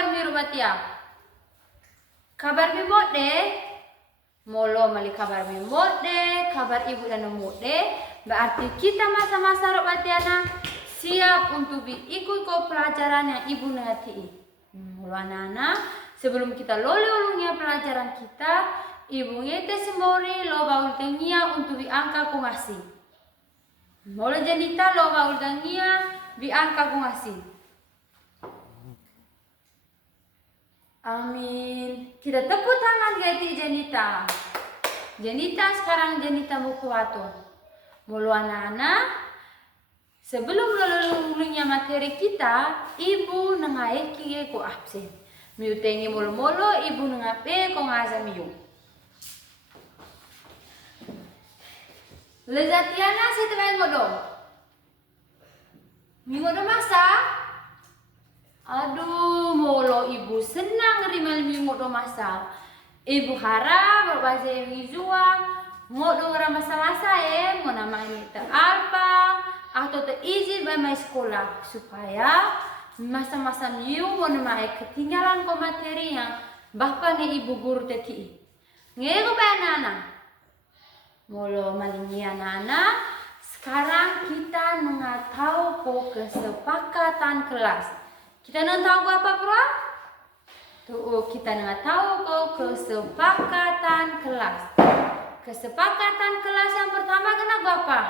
kabar mi rubatia. Kabar mi mode. Molo mali kabar mi mode, kabar ibu dan mode. Berarti kita masa-masa rubatiana siap untuk ikut ke pelajaran yang ibu nanti. Molo anak-anak, sebelum kita lololungnya pelajaran kita, ibu ngete semori lo baul tengia untuk angka kongasi. Molo jenita lo baul tengia angka kongasi. Amin. Kita tepuk tangan gati Jenita. Jenita sekarang Jenita buku waktu. Mulu anak-anak, sebelum lulungnya materi kita, ibu nengaiki ko absen. Miu tengi mulu-mulu ibu nengape ko ngaza miu. Lezatiana setelah ngodong. Mi ngodong masa? Aduh, molo ibu senang rimal mi ngodo masa. Ibu harap baca yang izuang ngodo masa-masa mau nama ini teralpa atau terizin by sekolah supaya masa-masa miu mau nama ketinggalan ko materi yang bapak nih ibu guru teti. Ngego ba anak-anak? Molo malingi anak-anak. Sekarang kita mengatau ko kesepakatan kelas. Kita nak tahu apa bro? Tuh kita nak tahu kau kesepakatan kelas. Kesepakatan kelas yang pertama kenapa apa?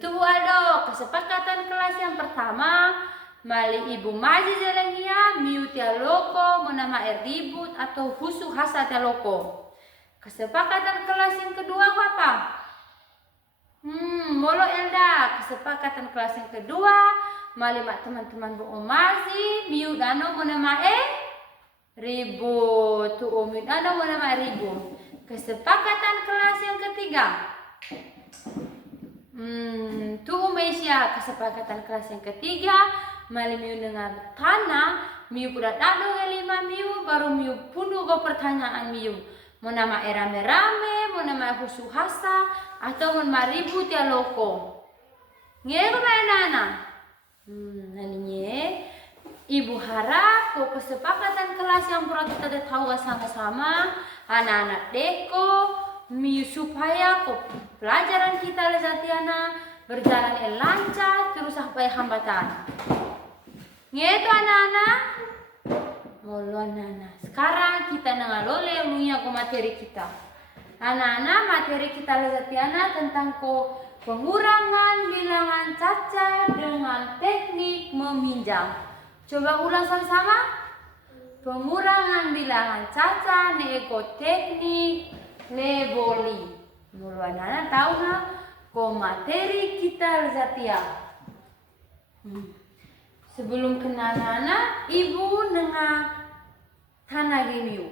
Tuh ada kesepakatan kelas yang pertama. Mali ibu maji jelengia miutia loko menama ribut atau husu hasata loko. Kesepakatan kelas yang kedua apa? Molo Elda, kesepakatan kelas yang kedua. Malimat teman-teman bu omazi miu dano menama ribut tu miu dano menama ribut. Kesepakatan kelas yang ketiga. Tu Mesia kesepakatan kelas yang ketiga. Mali miu dengan tanah miu pura dado ngelima miu baru miu pundu go pertanyaan miu. Menama rame-rame, menama husu hasa atau menama ribut ya loko. Ngego ba anak-anak? Naninya, ibu harap kok kesepakatan kelas yang pernah kita tahu sama-sama anak-anak deko supaya kok pelajaran kita lezatiana berjalan lancar terus sampai hambatan. Ngeto anak-anak, molo anak-anak. Sekarang kita nangalole munya ke materi kita. Anak-anak materi kita lezatiana tentang ko pengurangan bilangan caca dengan teknik meminjam. Coba ulang sama-sama. Pengurangan bilangan caca neko teknik leboli. Mulu anak-anak tahu nggak? Ko materi kita zatia. Sebelum kenal anak, ibu nengah tanah gemiu.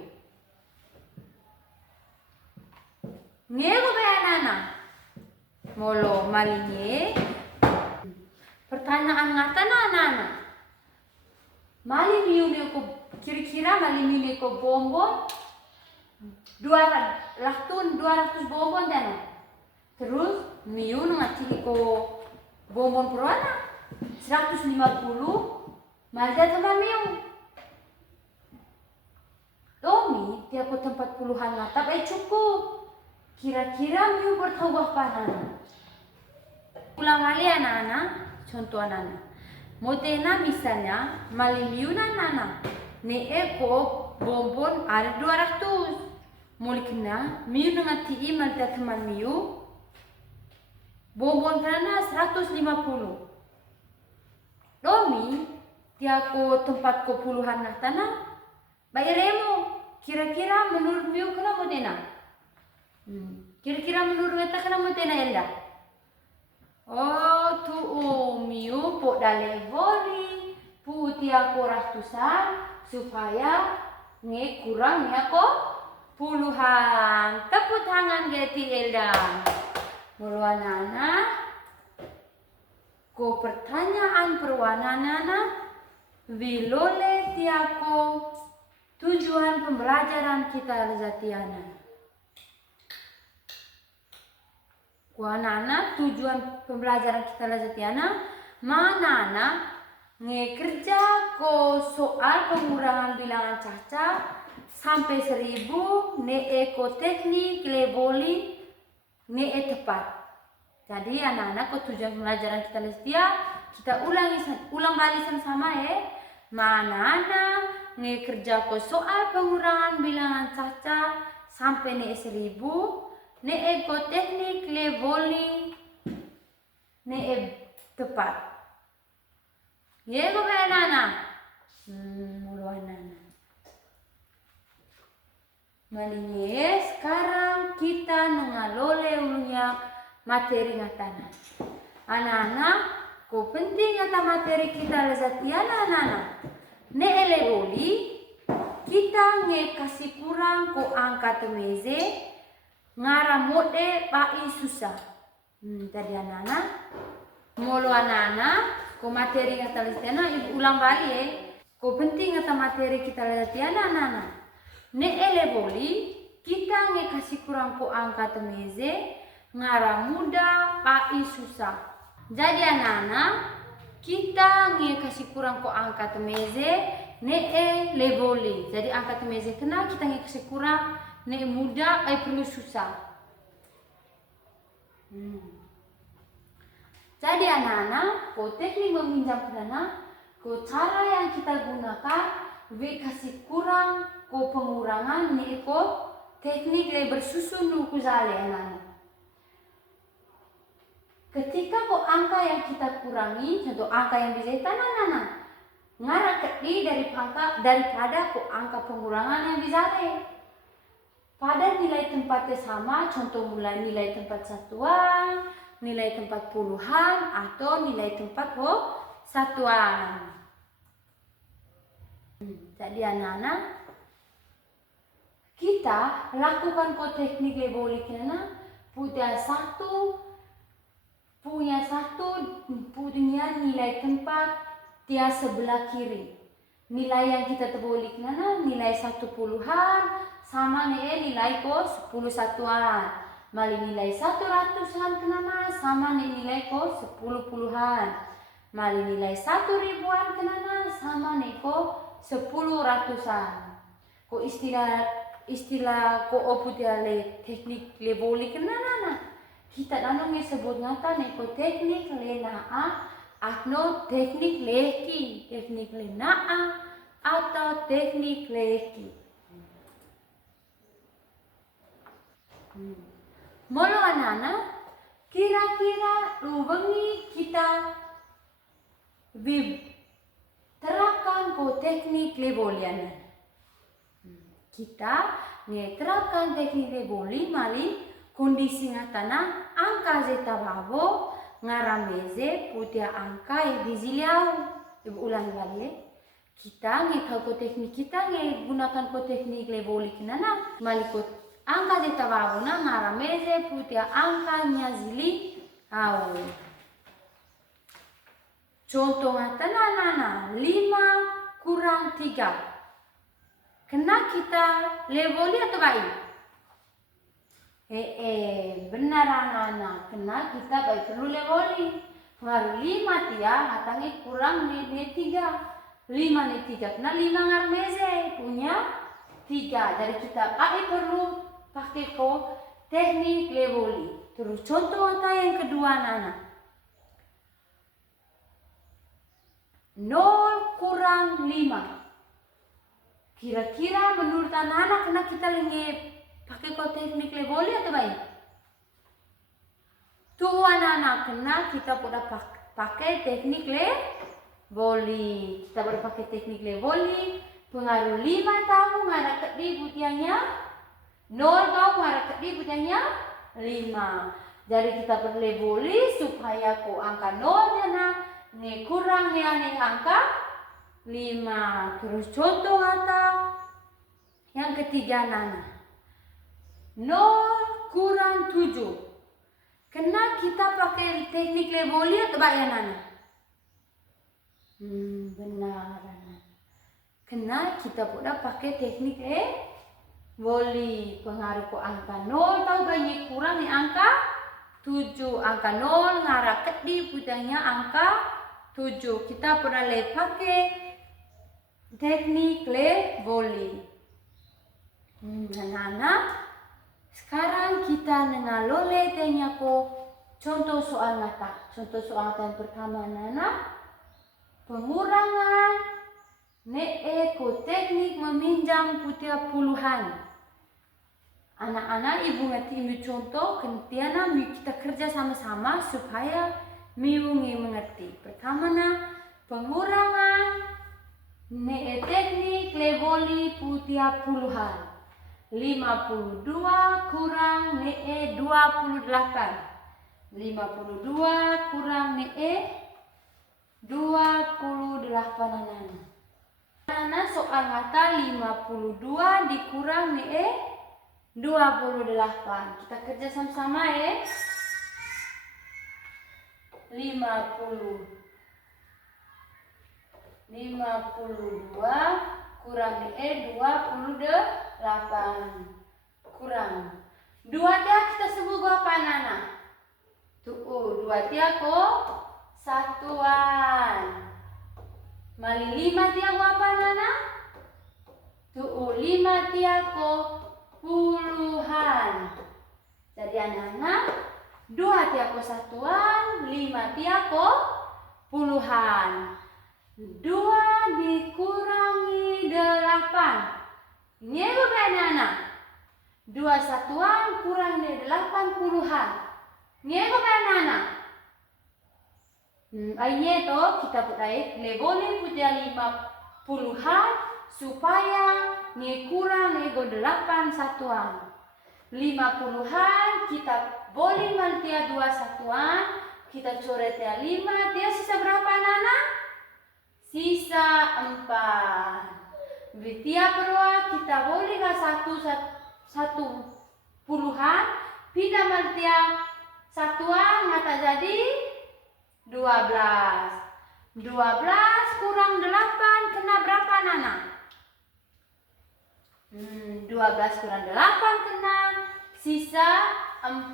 Ngego be anak-anak. Molo malinye pertanyaan ngata anak-anak. Mali miu ko kira-kira mali miu ko bonbon 200 bonbon dan terus miu ngati ko bonbon perwana 150 maja teman miu. Domi tiap ko tempat puluhan ngata cukup. Kira-kira miu bertambah panan. Ulang kali anak-anak, contoh anak-anak. Motena misalnya, mali miu anak-anak. Ne eko bonbon ada 200. Mulai kena, miu dengan ti malta teman miu. Bonbon karena 150. Domi, tiako tempat ko puluhan nak tanah. Bayaremu, kira-kira menurut miu kenapa motena? Kira-kira menurut kita kenapa tena Elda? Oh, tu miu po dale voli, puti aku ratusan supaya kurang ya ko puluhan. Tepuk tangan geti Elda. Mulu anak-anak, ko pertanyaan perwana vilole tiako tujuan pembelajaran kita lezatiana. Ku anak-anak tujuan pembelajaran kita lezatiana mana anak nge kerja ko soal pengurangan bilangan caca sampai 1000 ne ko teknik le boli ne tepat. Jadi anak-anak ko tujuan pelajaran kita setia kita ulang balik sama mana nge kerja ko soal pengurangan bilangan caca sampai ne 1000 ne ko teknik le boli ne tepat. Ye ko kaya nana. Muluan nana. Malinye sekarang kita ngalole ulunya materi ngatana. Anak-anak, ko penting ngata materi kita lezatian anak-anak. Ne ele boli kita nge kasih kurang ko angka temeze ngara mode pai susah. Tadi anak-anak, mulu anak-anak ko materi ngata lezatiana ibu ulang balik ko penting ngata materi kita lezatiana anak-anak. Ne ele boli kita nge kasih kurang ko angka temeze ngara muda pai susah. Jadi anak-anak kita nge kasih kurang ko angka temeze ne ele boli. Jadi angka temeze kena kita nge kasih kurang ne muda ai perlu susah. Jadi anak-anak, ko teknik meminjam dana, ko cara yang kita gunakan, we kasih kurang, ko pengurangan, nih ko teknik le bersusun dulu zale anak-anak. Ketika ko angka yang kita kurangi, contoh angka yang bisa anak-anak, ngara kedi daripada ko angka pengurangan yang bisa pada nilai tempatnya sama, contoh mulai nilai tempat satuan, nilai tempat puluhan atau nilai tempat satuan. Jadi anak-anak kita lakukan ko teknik le boli kena punya nilai tempat dia sebelah kiri. Nilai yang kita terbolik kena nilai 1 puluhan sama nilai ko 10 satuan. Mali nilai 100-an kenana sama nilai ko 10 puluhan. Mali nilai 1000-an kenana sama ko 10 ratusan. Ko istilah ko opu dia le teknik le boli kenana. Kita nanong sebut ngata ko teknik le naa atau teknik leki, teknik le naa atau teknik leki. Molo anak-anak, kira-kira rubengi kita terapkan ko teknik le boli anak. Kita terapkan teknik le boli mali kondisi ngatana angka zeta babo ngarameze putia angka yang diziliau. Ibu ulang balik. Kita ko teknik kita gunakan ko teknik le boli kinana mali ko angka zeta babo na ngarameze putia angka nyazili au. Contoh ngatana nana 5 kurang 3. Kena kita le boli atau baik? Benar anak-anak, kena kita baik perlu le boli. Ngaru 5 tia, hatangi kurang ne 3. 5 ne 3, kena 5 ngarmeze punya 3. Dari kita perlu pakai ko teknik le boli. Terus contoh yang kedua anak-anak. 0 kurang 5. Kira-kira menurut anak-anak kena kita pakai ko teknik le boli atau baik? Tuh anak-anak kena kita udah pakai teknik le boli. Kita udah pakai teknik le boli. Pengaruh 5 tahu ngara kedi butiannya 0 tahu ngara kedi butiannya 5. Jadi kita perlu le boli supaya ko angka 0 jana ne kurang ne angka 5. Terus contoh kata yang ketiga anak. 0 kurang 7. Kena kita pakai teknik le boli atau baik anak? Benar anak. Kena kita udah pakai teknik le boli. Pengaruh ko angka 0 tahu banyak kurang nih angka 7. Angka 0 ngara kedi putihnya angka 7. Kita pernah pakai teknik Le Voli. Anak-anak, sekarang kita lole tanya ko contoh soal ngata. Contoh soal ngata yang pertama, anak-anak, pengurangan ko teknik meminjam putiah puluhan. Anak-anak, ibu ngerti ibu contoh, kentiana kita kerja sama-sama supaya ibu mengerti. Pertama, pengurangan teknik Le Voli putiah puluhan. 52 kurang 28. 52 kurang 28 anak. Anak soal ngata 52 dikurang 28. Kita kerja sama-sama ya. 52 kurang 28 kurang 2 dia kita sebut apa anak? Tuh, 2 dia ko satuan. Mali 5 dia ko apa anak? Tuh, 5 dia ko puluhan. Jadi anak-anak, 2 dia ko satuan, 5 dia ko puluhan. 2 dikurangi 8. Ini apa anak-anak? 2 satuan kurang 8 puluhan. Ini apa anak-anak? Ini tuh kita buat Le Voli punya 5 puluhan supaya ini kurang 8 satuan. 5 puluhan kita boleh maltia 2 satuan. Kita coret ya 5. Dia sisa berapa anak-anak? Sisa 4. Tiap roa kita boleh satu puluhan. Pindah maltia satuan mata jadi 12. 12 kurang 8 kena berapa anak? 12 kurang 8 kena sisa 4.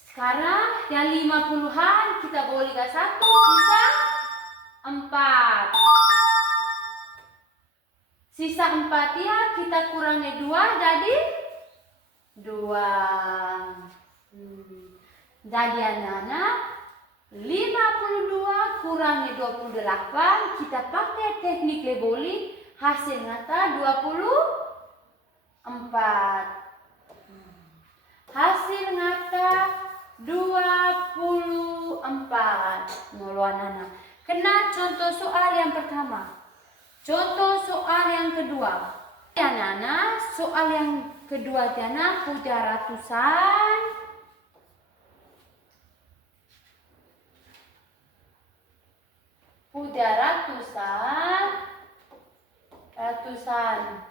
Sekarang yang 50-an kita boleh ke 1 sisa 4. Sisa 4 ya kita kurangi 2 jadi 2. Jadi anak-anak 52 kurangi 28 kita pakai teknik Le Voli hasil nyata 24. Hasil nyata 24. Noluan anak. Kena contoh soal yang pertama. Contoh soal yang kedua. Anak-anak, soal yang kedua anak puja ratusan. Puja ratusan.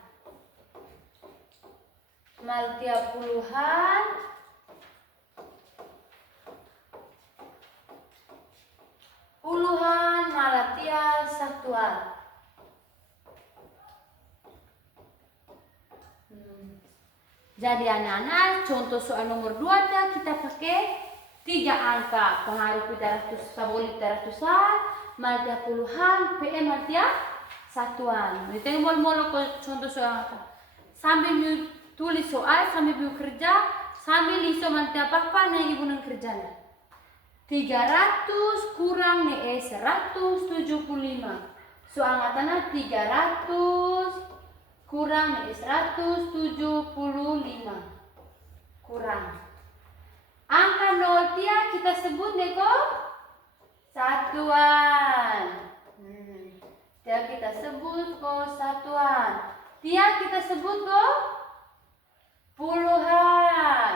Maltia puluhan. Puluhan malatia satuan. Jadi anak-anak, contoh soal nomor 2 kita pakai 3 angka. Pengaruh puja ratus, saboli ratusan, maltia puluhan, PM maltia satuan. Kita mau contoh soal apa? Sambil tulis soal, sambil kerja, sambil iso maltia apa yang ibu nang kerjanya. 300 kurang 175. Soal ngatana 300 kurang 175. Kurang. Angka 0 tia kita sebut neko satuan. Tia kita sebut ko satuan. Tia kita sebut ko puluhan.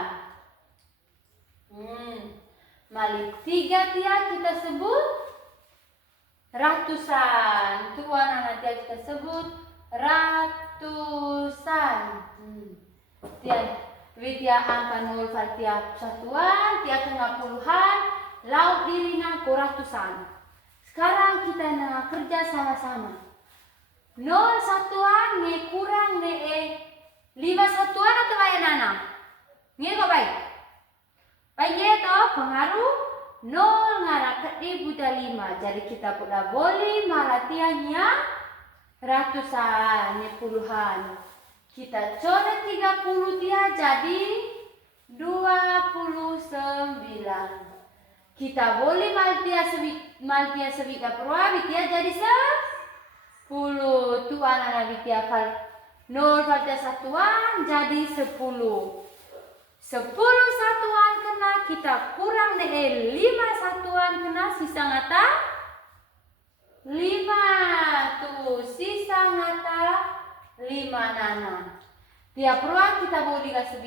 Mali 3 tia kita sebut ratusan. Tuan anak tia kita sebut ratusan. Tia angka 0 tiap satuan, tiap tengah puluhan, laut dirinya ko ratusan. Sekarang kita nak kerja sama-sama. 0 satuan ne kurang ne 5 satuan atau baik nana? Nge kok baik? Baik ya toh pengaruh nol ngara ke ibu dah 5. Jadi kita pula boleh malatiannya ratusan, puluhan. Kita coret 30 dia jadi 29. Kita boleh maltia sevita perua bitia jadi 10. Tu anak bitia fal 0 falta satuan jadi 10. 10 satuan kena kita kurang deh 5 satuan kena sisa ngata 5. Tuh sisa ngata 5 nana. Tiap ruang kita boleh kasih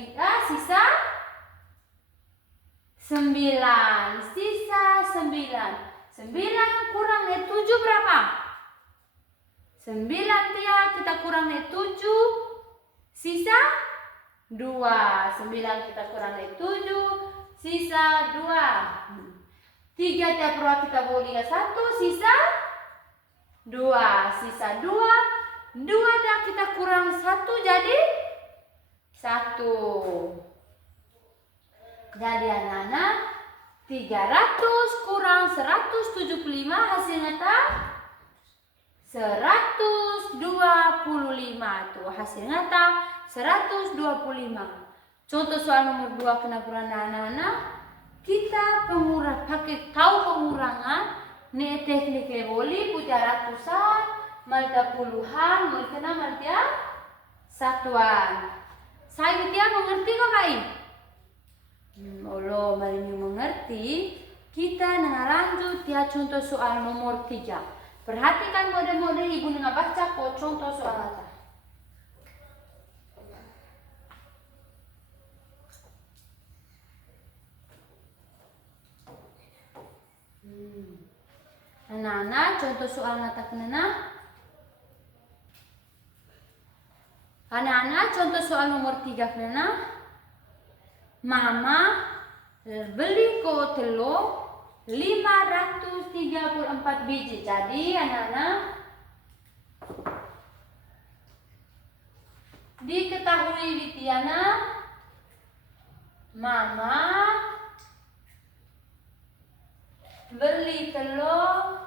sisa 9. Sisa 9. 9 kurang dari 7 berapa? 9 dia kita kurang dari 7. Sisa 2. 9 kita kurang dari 7. Sisa 2. 3 tiap ruang kita boleh kasih 1. Sisa 2. Sisa 2. 2 dah kita kurang 1 jadi 1. Jadi anak-anak 300 kurang 175 hasilnya tak 125. Tuh hasilnya tak 125. Contoh soal nomor 2 kena kurang anak-anak. Kita pakai tahu pengurangan nih teknik leboli punya ratusan malta puluhan mau kena malta satuan. Saya dia mengerti kok baik? Allah marini mengerti. Kita lanjut ya contoh soal nomor 3. Perhatikan mode-mode ibu nengah baca kok contoh soal apa. Anak-anak contoh soal ngata kenana. Anak-anak contoh soal nomor 3 kenana. Mama beli ko telur 534 biji. Jadi anak-anak diketahui Witiana Mama beli telur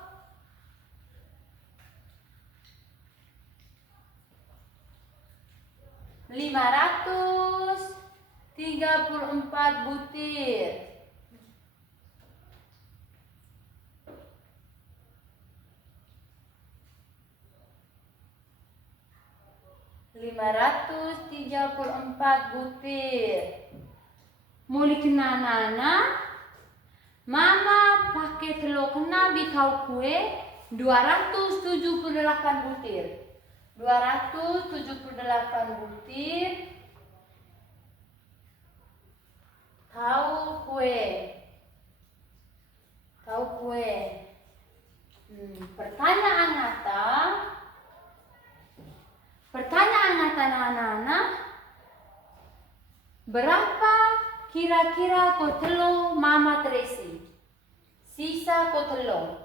534 butir. Mulai kena nana, Mama pakai telur kena bitau kue 278 butir. 278 butir. Tahu kue. Pertanyaan ngata anak-anak, berapa kira-kira kotelo Mama Tracy? Sisa kotelo.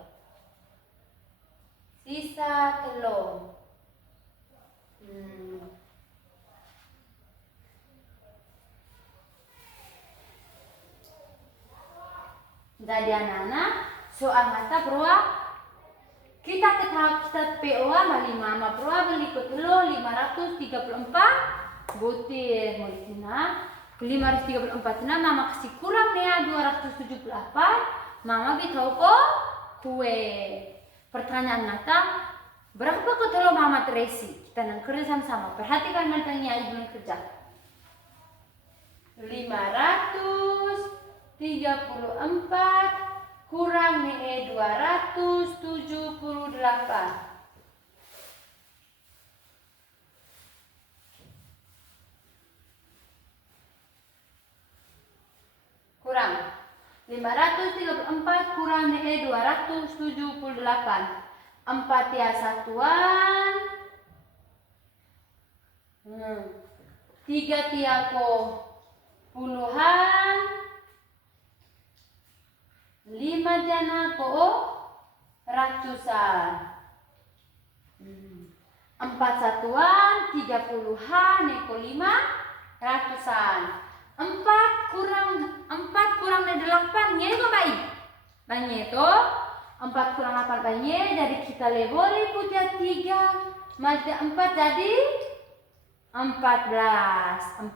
Jadi anak-anak, soal ngata perua kita POA mali Mama perua beli kotelo 534 butir. Mulai kena 534 nah Mama kasih kurang nih 278. Mama bitau kok kue. Pertanyaan ngata, berapa kotelo Mama Tracy? Kita nang kerja sama-sama. Perhatikan matanya ibu yang kerja. 534 kurang nih 278. Kurang 534 kurang nih 278. 4 ya satuan. 3 tiako puluhan. 5 jana ko ratusan. 4 satuan 30-an neko 5 ratusan. 4 kurang dari 8 nya kok baik. Banyak itu 4 kurang 8 banyak. Jadi kita boleh punya 3 multi 4 jadi 14. 14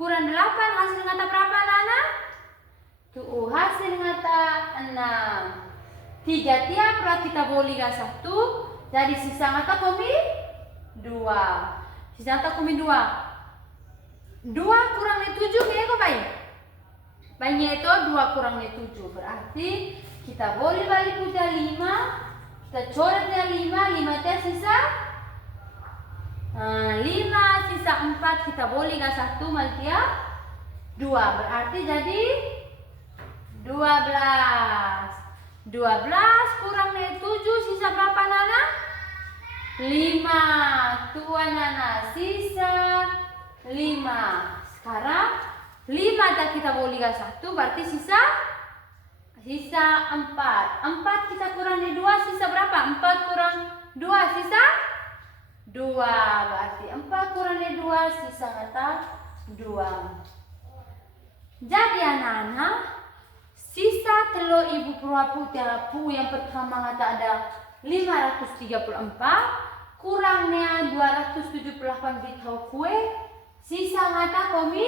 kurang 8 hasil ngata berapa anak? Tuh hasil ngata 6. 3 tiap berarti kita boleh 1. Jadi sisa ngata kami 2. Sisa ngata kami 2. 2 kurang 7 kayak apa baik? Banyak itu 2 kurang 7 berarti kita boleh balik punya 5. Kita coretnya 5. 5 teh sisa 5 sisa 4 kita boleh 1 multi 2 berarti jadi 12. 12 kurang 7 sisa berapa Nana? 5. Tuan Nana sisa 5. Sekarang 5 dan kita boleh 1 berarti sisa 4. 4 kita kurang 2 sisa berapa? 4 kurang 2 sisa 2. Berarti 4 kurang 2 sisa ngata 2. Jadi anak-anak sisa telo ibu perapu tiapu yang pertama ngata ada 534 kurangnya 278 bitau kue sisa ngata komi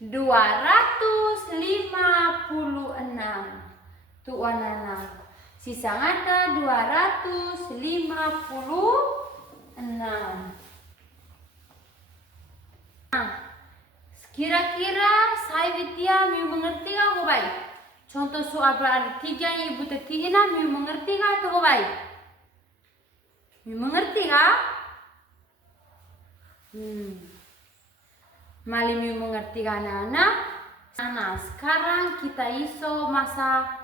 256. Tuh anak-anak sisa ngata 256. Nah, kira-kira saya Vidya mau mengerti gak kok baik? Contoh soal berarti 3 yang ibu tetiin mau mengerti gak tuh kok baik? Mau mengerti gak? Mali mau mengerti gak anak-anak? Nah, sekarang kita iso masa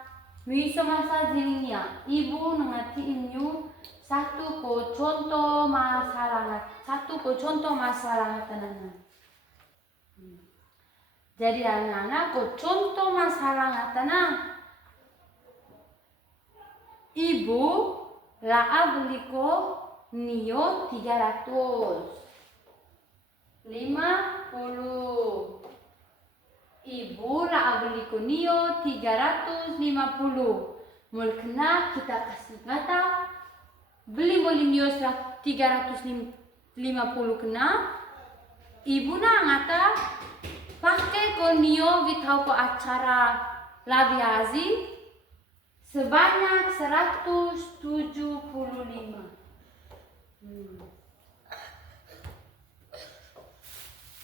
jadinya. Ibu ngertiin you satu ko contoh masalah tenan. Jadi anak-anak ko contoh masalah tenan. Ibu lah beli ko nio 350. Ibu lah beli ko nio 350. Mul kena kita kasih ngata beli nio 350 kena. Ibu na ngata pakai ko nio vitau ko acara labiazi sebanyak 175.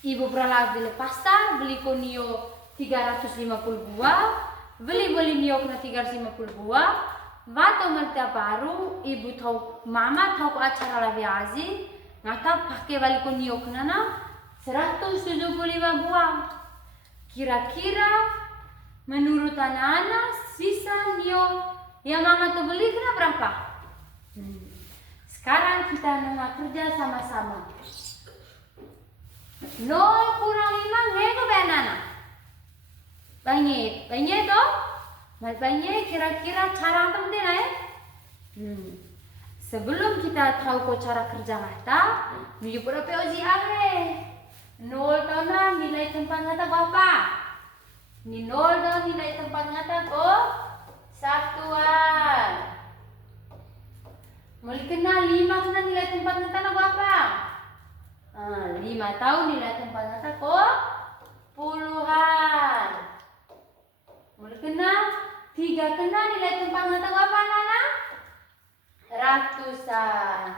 Ibu pernah beli pasar beli ko nio 350 buah, beli nio kena 350 buah. Waktu mertia baru ibu tahu mama tahu ko acara labiazi ngata pakai balik ko nio kena na 175 buah. Kira-kira menurut anak-anak sisa nio yang mama tuh beli kena berapa? Sekarang kita nengah kerja sama-sama. 0 kurang 5 ngeko anak-anak? Banyak toh? Banyak kira-kira cara apa penting Sebelum kita tahu ko cara kerja ngata, minggu berapa uji are? 0 tahu na nilai tempat ngata berapa? Ni 0 tahu nilai tempat ngata ko satuan. Mulai kena 5 kena nilai tempat ngata na berapa? 5 tahu nilai tempat ngata ko puluhan. Mulai kena 3 kena nilai tempat ngata berapa anak? Ratusan.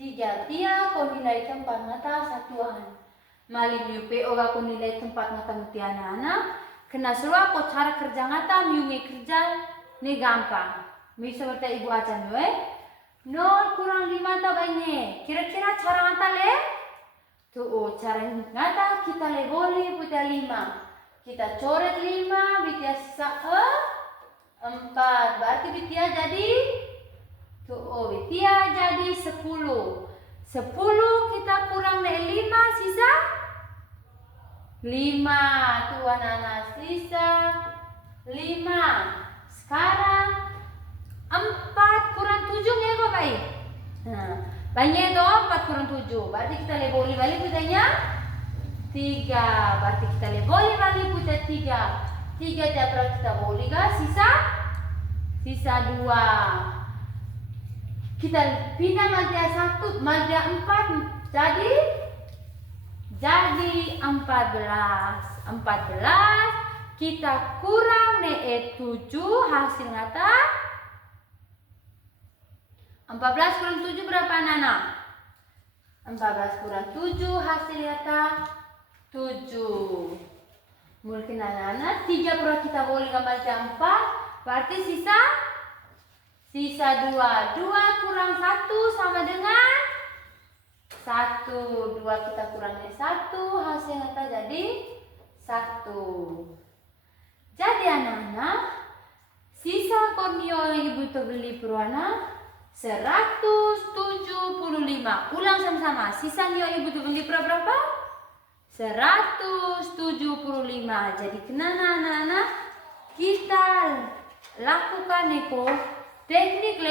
3 tiap ko nilai tempat ngata satuan. Mali UPO ko nilai tempat ngata muti anak-anak. Kena seluar ko cara kerja ngata miungi kerja ni gampang. Bisa berta ibu acan 0 kurang 5 tak banyak. Kira-kira cara ngata le? Tuh cara ngata kita le boleh punya 5. Kita coret 5 bitia sisa 4. Berarti bitia jadi bitia jadi 10. 10 kita kurang dari 5 sisa 5. Tuh anak-anak sisa 5. Sekarang 4 kurang 7 ya kok baik? Banyak itu 4 kurang 7. Berarti kita boleh balik putanya 3. Berarti kita boleh balik putar 3. 3 tiap berat kita boleh ga? Sisa 2. Kita pindah maltia 1, maltia 4 jadi 14. 14 kita kurang ne 7 hasil ngata 14 kurang 7 berapa Nana? 14 kurang 7 hasil ngata 7. Mungkin Nana 3 berat kita boleh gambar 4 berarti sisa 2. 2 kurang 1 sama dengan 1. 2 kita kurangnya 1 hasil nyata jadi 1. Jadi anak-anak sisa korneo yang ibu beli perwana 175. Ulang sama-sama. Sisa yang ibu beli berapa? 175. Jadi kenapa anak-anak kita lakukan eko teknik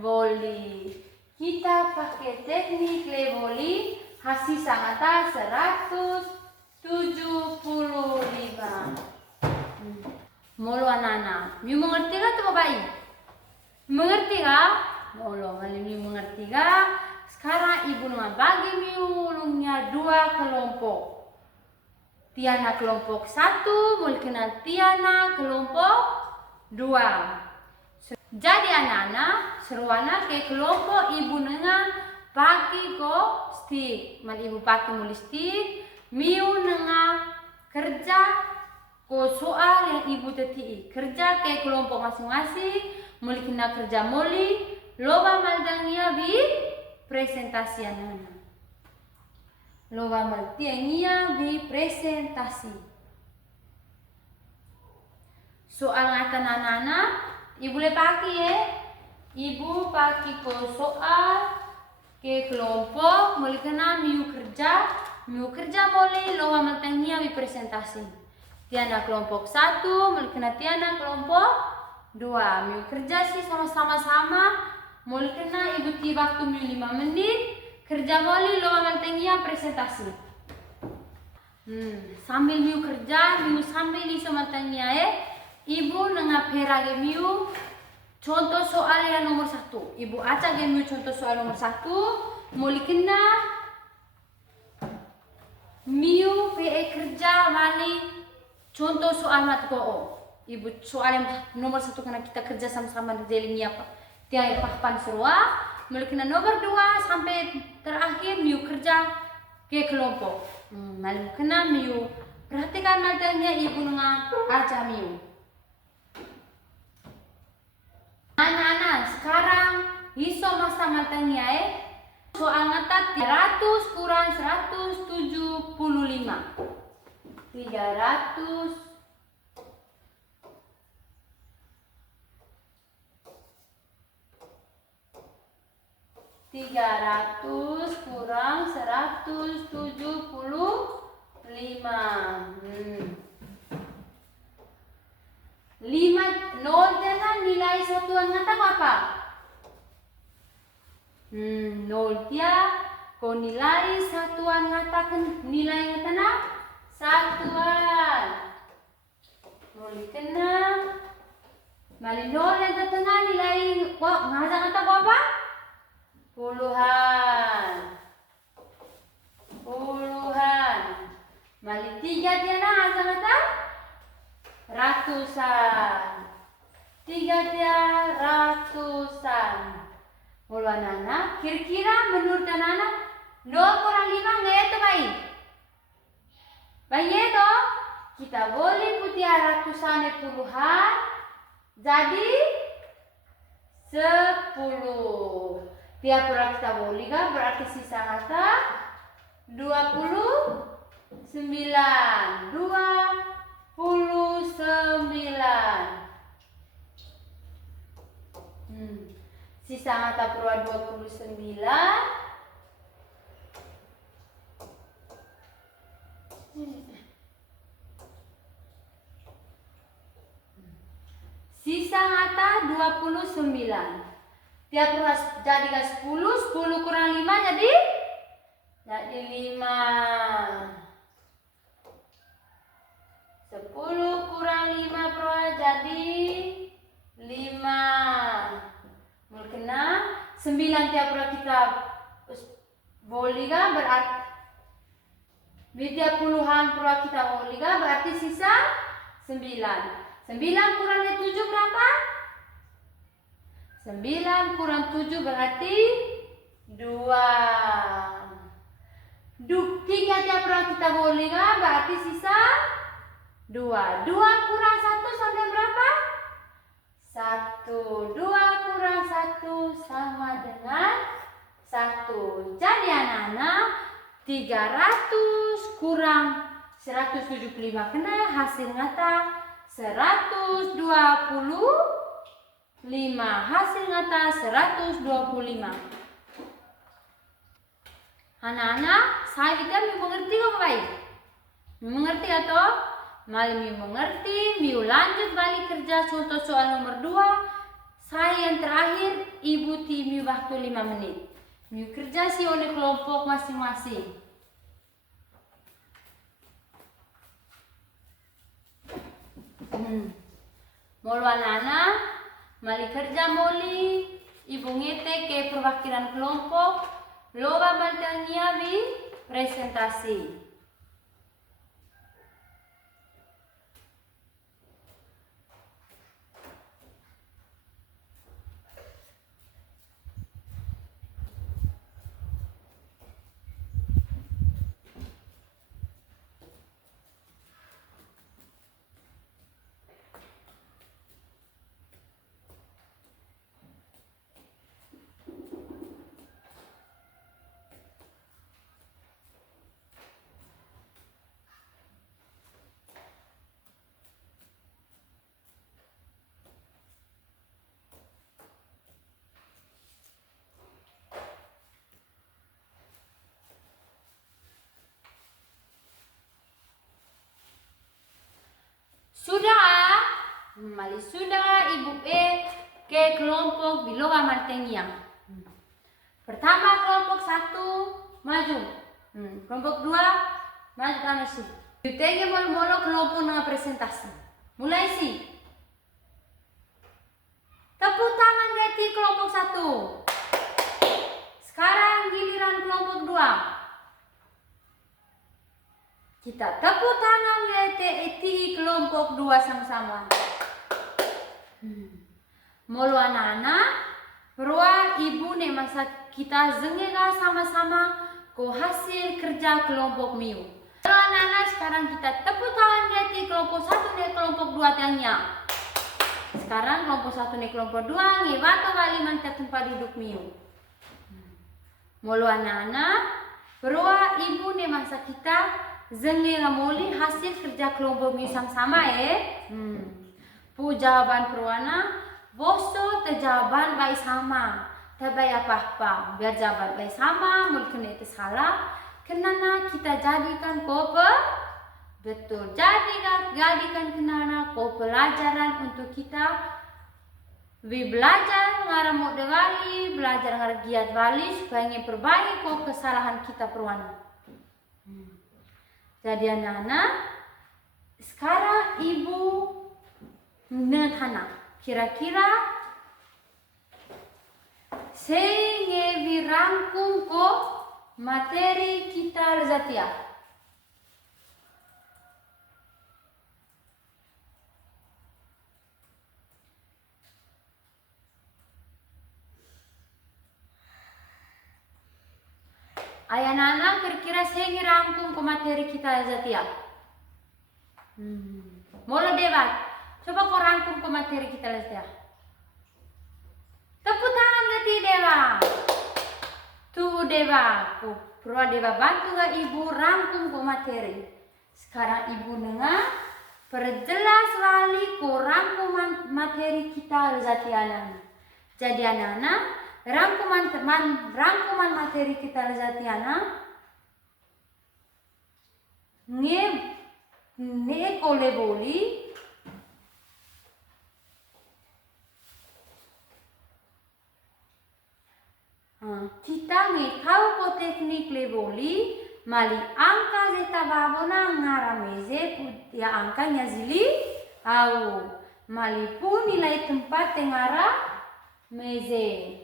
voli. Kita pakai teknik voli hasil sangat 175. Molo anak-anak, miu mengerti ga tuh bapak? Mengerti ga? Molo, miu mengerti ga? Sekarang ibu bagi miulungnya 2 kelompok. Tiana kelompok 1, mungkin Tiana kelompok 2. Jadi anak-anak seruana ke kelompok ibu dengan pakai ko stick. Mal ibu pakai muli stick, miu dengan kerja ko soal yang ibu tetii. Kerja ke kelompok masing-masing, muli kena kerja muli, loba maldangia bi presentasi anak-anak. Loba maldangia bi presentasi. Soal ngatan anak-anak, ibu boleh pakai ya. Ibu pakai ko soal ke kelompok, muli kena miu kerja muli loba maldangia bi presentasi. Tiana kelompok 1, muli kena Tiana kelompok 2. Miu kerja sih sama-sama, muli kena ibu tiba waktu miu 5 menit, kerja muli loba maltengia presentasi. Sambil miu kerja, miu sambil iso maltengia ibu nengah perage miu contoh soal yang nomor 1. Ibu acak miu contoh soal nomor 1, muli kena miu PE kerja mali contoh soal matko. Ibu soal yang nomor 1 karena kita kerja sama-sama di jalan apa? Tiap papan serua. Mulai kena nomor 2 sampai terakhir miu kerja ke kelompok. Malu kena miu perhatikan materinya ibu dengan aja miu. Anak-anak sekarang iso masa materinya soal ngata 300 kurang 175. 300 kurang 175. 0 dengan nilai satuan ngata apa? 0 dia ko nilai satuan ngata nilai ngata na satuan. Boleh kena mali 0 yang ke tengah nilai ngata ngata apa? Puluhan. Mali 3 dia na ngata ratusan. 3 dia ratusan. Mulu anak, kira-kira menurut anak 0 kurang 5 nggak itu baik? Baik itu? Kita boleh putih ratusan puluhan jadi 10. Tiap orang kita boleh kan berarti sisa kata 29. Sisa kata perua 29. Sisa kata 29. Tiap perua jadi 10 kurang 5 jadi 5. 10 10 kurang 5 Proa jadi 5. Mul kena 9 tiap Proa kita boli ga berarti tiap puluhan Proa kita boli ga berarti sisa 9. 9 kurang 7 berapa? 9 kurang 7 berarti 2. 3 tiap Proa kita boli ga berarti sisa 2. 2 kurang 1 sama berapa? 1. 2 kurang 1 sama dengan 1. Jadi anak-anak 300 kurang 175 kena hasil nyata 125. Hasil nyata 125. Anak-anak, saya kita mengerti kok baik? Mengerti atau? Malam mengerti, lanjut balik kerja contoh soal nomor 2. Saya yang terakhir, Ibu Timi waktu 5 menit. Kerja sih oleh kelompok masing-masing. Mulu anak-anak, mali kerja moli, Ibu ngete ke perwakilan kelompok, loba bantangia bi presentasi. Sudah, mali sudah Ibu E ke kelompok Biloga Maltengiang. Pertama kelompok 1 maju, kelompok 2 maju kanan sih. Ditenge molo kelompok dengan presentasi. Mulai sih. Tepuk tangan Geti kelompok 1. Sekarang giliran kelompok 2. Kita tepuk tangan eti kelompok 2 sama-sama. Molo anak-anak, Proa Ibu nek masa kita zengega sama-sama ko hasil kerja kelompok miu. Molo anak-anak sekarang kita tepuk tangan eti kelompok 1 nek kelompok 2 tanya. Sekarang kelompok 1 nek kelompok 2 ngewato kali mantap tempat duduk miu. Molo anak-anak, Proa Ibu nek masa kita zengi ngamoli hasil kerja kelompok mi sama-sama pu jawaban Proana boso terjawaban baik sama tabai apa-apa biar jawaban baik sama mungkin itu salah kenana kita jadikan kope betul jadikan kenana ko pelajaran untuk kita belajar ngarah mode wali belajar ngarah giat wali supaya perbaiki ko kesalahan kita Proana. Jadi anak-anak, sekarang Ibu netana kira-kira sengevi rangkum ko materi kita rezatia. Ayah anak kira-kira saya rangkum ke materi kita Zatia. Mula debat. Coba kau rangkum ke materi kita Zatia. Tepuk tangan Gati Dewa. Tuh Dewa. Proa Dewa bantu gak Ibu rangkum ke materi. Sekarang Ibu dengar perjelas wali ko rangkuman materi kita Zatia. Jadi anak-anak rangkuman materi kita Zatiana ne kole boli kita tahu ko teknik le boli mali angka zeta babona ngara meze putia angkanya zili au mali pun nilai tempat ngara meze.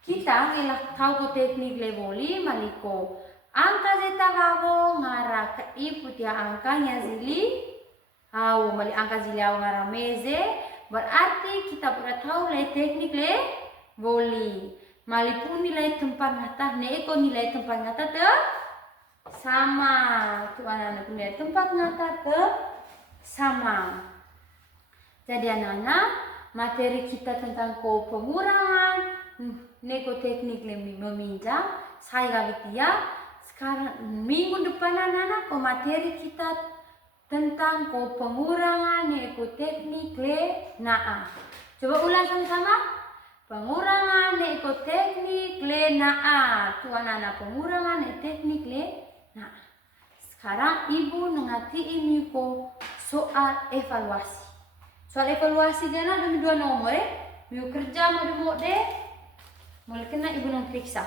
Kita ngelak tahu ko teknik levoli maliko angka zeta babo ngara i putia angkanya zili au mali angka zili au ngara meze, berarti kita pernah tahu nilai teknik levoli. Mali pun nilai tempat ngata neko nilai tempat ngata te sama tu anak-anak nilai tempat ngata te sama. Jadi anak-anak materi kita tentang ko pengurangan neko teknik meminjam saya ya. Sekarang minggu depan anak-anak ko materi kita tentang ko pengurangan neko teknik naa. Coba ulang sama-sama. Pengurangan neko teknik naa. Tu anak-anak pengurangan neko teknik naa. Sekarang ibu nengatiin ko soal evaluasi. Soal evaluasi jana ada dua nomor Miu kerja mau deh. Mulai kena ibu nang periksa.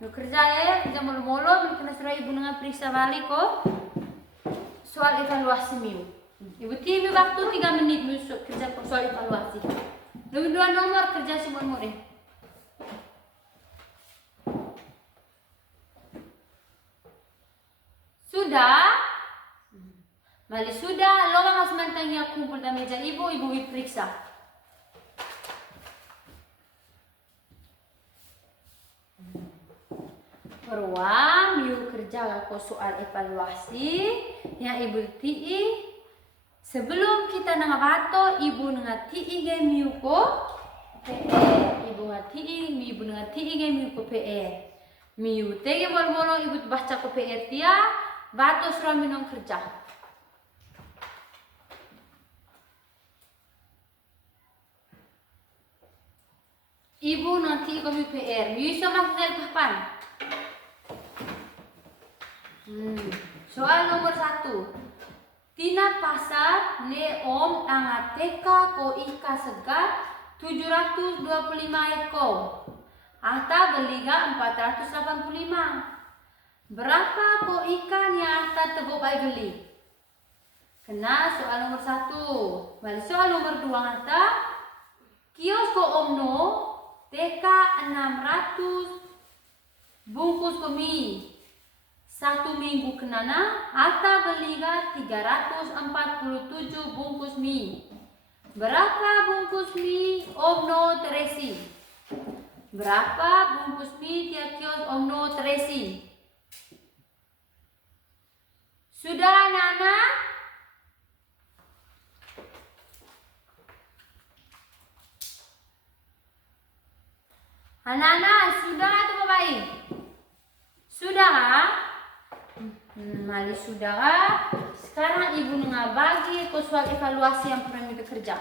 Miu kerja kerja molo-molo miu kena suruh ibu nang periksa balik ko soal evaluasi miu. Ibu tibi waktu 3 menit miu kerja soal evaluasi. Lebih dua nomor kerja semua deh. Sudah? Mali sudah, lo ngas mantangnya kumpul di meja ibu periksa. Peruang, yuk kerja ko soal evaluasi yang ibu ti. Sebelum kita nangabato, ibu nangati game yuk ko PR. Ibu nangati game yuk ko PR. Miu tege molo ibu baca ko PR dia, bato surah minum kerja. Ibu nanti kami PR. Miu bisa masuk dari papan. Soal nomor 1. Tina pasar ne om angateka ko ika segar 725 ekor. Ahta beliga 485. Berapa ko ikan yang ahta tebo baik beli? Kena soal nomor 1. Balik soal nomor 2 ahta. Kios ko omno teka 600 bungkus ko mie. 1 minggu kenana, ahta beliga 347 bungkus mie. Berapa bungkus mie omno teresi? Berapa bungkus mie tiap kios omno teresi? Sudah anak-anak? Anak-anak, sudah atau baik? Sudah? Mali sudah. Sekarang ibu bagi ko soal evaluasi yang pernah kita kerja.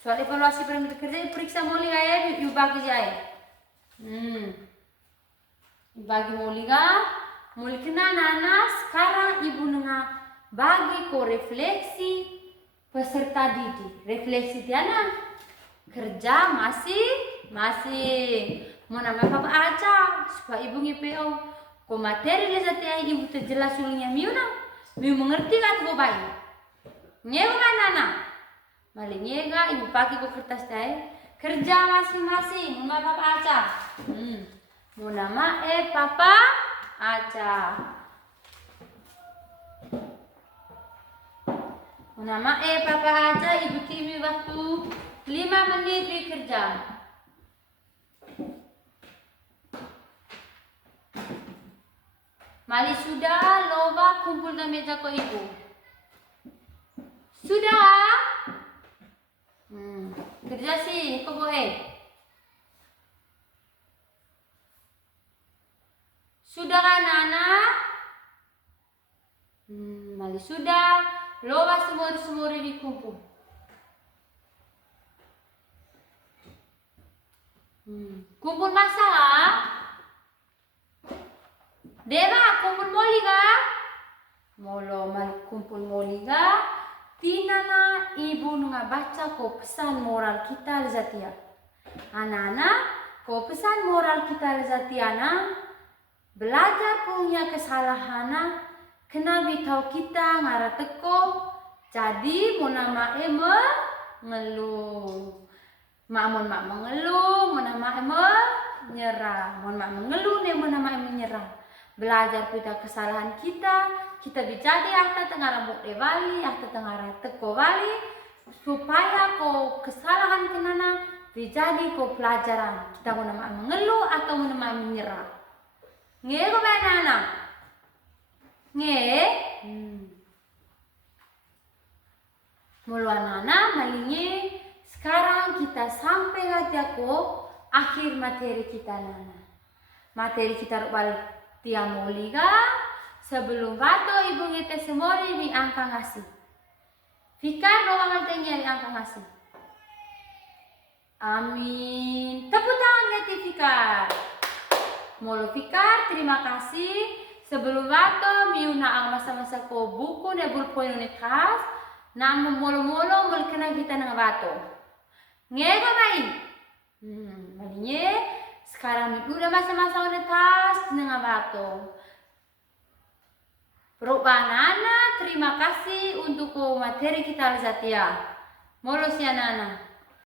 Soal evaluasi pernah kita kerja, periksa moli ya, ibu bagi jaya. Bagi moli muli kena nana. Sekarang ibu bagi ko refleksi peserta didik. Refleksi tiana kerja masih mau nama papa aja supaya ibu ngipeo. Ko materi le satia ibu terjelas sulingnya miu mengerti kan ko bayi. Nyega nana. Mali nyega ibu pakai ko kertas teh. Kerja masing-masing nama papa aja. Mau nama papa aja. Mau nama papa aja ibu kimi waktu 5 menit di kerja. Mali sudah loba kumpul di meja ko ibu. Sudah? Kerja sih, kok boleh? Sudah kan anak? Mali sudah loba semua dikumpul. Kumpul masalah? Deva kumpul moli ga? Molo mal kumpul moli ga? Tinana ibu baca ko pesan moral kita lezatia. Anak-anak ko pesan moral kita lezatia belajar punya kesalahan kena bitau kita ngara teko jadi mona mae mengeluh. Mon mak mengeluh, mona mae menyerah. Mon mak mengeluh ne mona mae menyerah. Belajar pita kesalahan kita bijadi ahta tengara bukde wali, ahta tengara teko wali supaya ko kesalahan kenana bijadi ko pelajaran. Kita mona mae mengeluh atau mona mae menyerah. Nge ko nana? Nge? Mulu anak malingi sekarang kita sampai aja ko akhir materi kita nana. Materi kita balik tiang muliga sebelum bato ibu ngete semori di angka ngasih. Fikar doang ngerti di angka ngasih. Amin. Tepuk tangan ngeti Fikar. Mulu Fikar terima kasih. Sebelum bato miuna ang masa-masa ko buku ne bulpoin unikas. Namun mulu-mulu kena kita nang bato. Ngego main. Malinya sekarang udah masa-masa unitas nang bato. Nana terima kasih untuk materi kita Zatia. Mulu si Nana.